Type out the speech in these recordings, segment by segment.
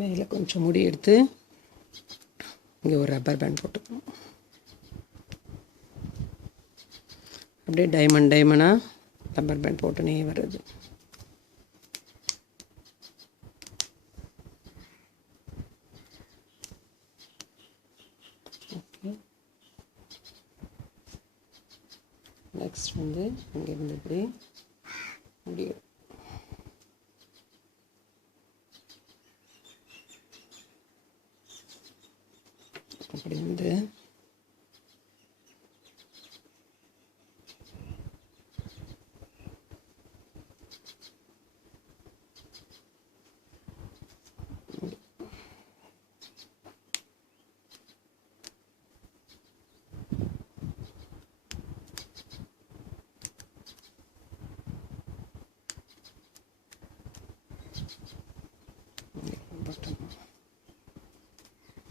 மேலே கொஞ்சம் முடி எடுத்து இங்கே ஒரு ரப்பர் பேண்ட் போட்டுக்கணும். அப்படியே டைமண்டாக ரப்பர் பேண்ட் போட்டுனே வருது. ஓகே, நெக்ஸ்ட் வந்து இங்கேருந்து இப்படி முடி அப்படி வந்து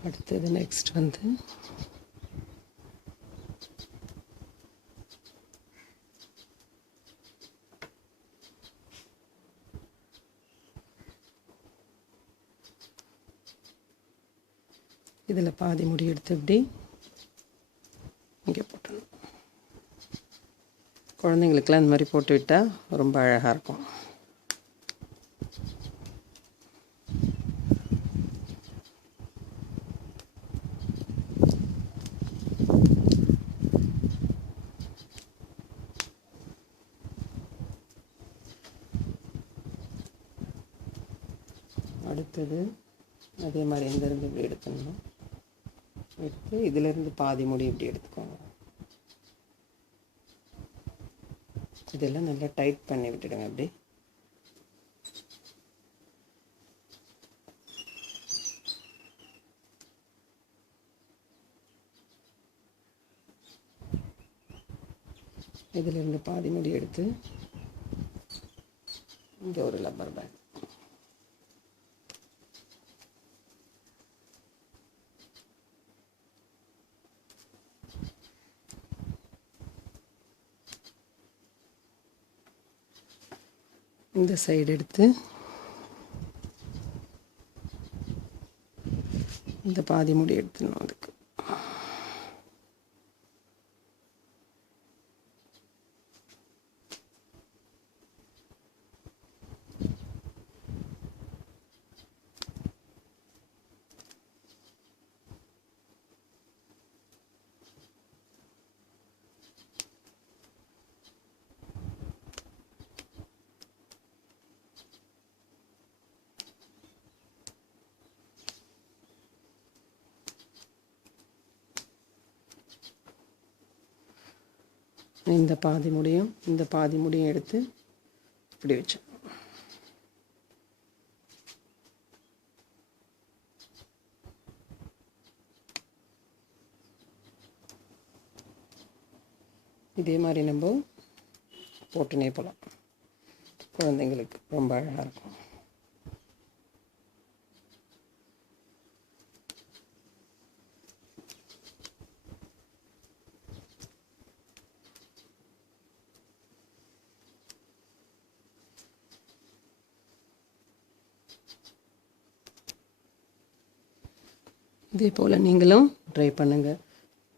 அடுத்தது நெக்ஸ்ட் வந்து இதில் பாதி முடி எடுத்து இப்படி இங்கே போட்டணும். குழந்தைங்களுக்கெல்லாம் இந்த மாதிரி போட்டு விட்டால் ரொம்ப அழகாக இருக்கும். அடுத்தது அதே மாதிரி இங்கேருந்து இப்படி எடுத்துடணும். எடுத்து இதிலேருந்து பாதி முடி இப்படி எடுத்துக்கோங்க. இதெல்லாம் நல்லா டைட் பண்ணி விட்டுடுங்க. அப்படி இதிலேருந்து பாதி முடி எடுத்து இங்கே ஒரு ரப்பர் பேண்ட். இந்த சைடு எடுத்து இந்த பாதி முடி எடுத்துடணும். அதுக்கு இந்த பாதி முடியும் எடுத்து இப்படி வச்சு இதே மாதிரி நம்ம போட்டுனே போகலாம். குழந்தைங்களுக்கு ரொம்ப அழகாக இருக்கும். இதே போல் நீங்களும் ட்ரை பண்ணுங்கள்.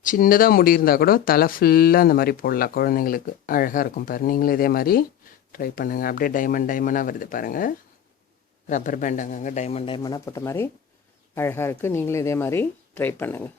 சின்னதாக முடி இருந்தால் கூட தலை ஃபுல்லாக அந்த மாதிரி போடலாம். குழந்தைங்களுக்கு அழகாக இருக்கும் பாருங்கள். நீங்களும் இதே மாதிரி ட்ரை பண்ணுங்கள். அப்படியே டைமண்டாக வருது பாருங்கள். ரப்பர் பேண்ட் அங்கங்கே டைமண்டாக போட்ட மாதிரி அழகாக இருக்குது. நீங்களும் இதே மாதிரி ட்ரை பண்ணுங்கள்.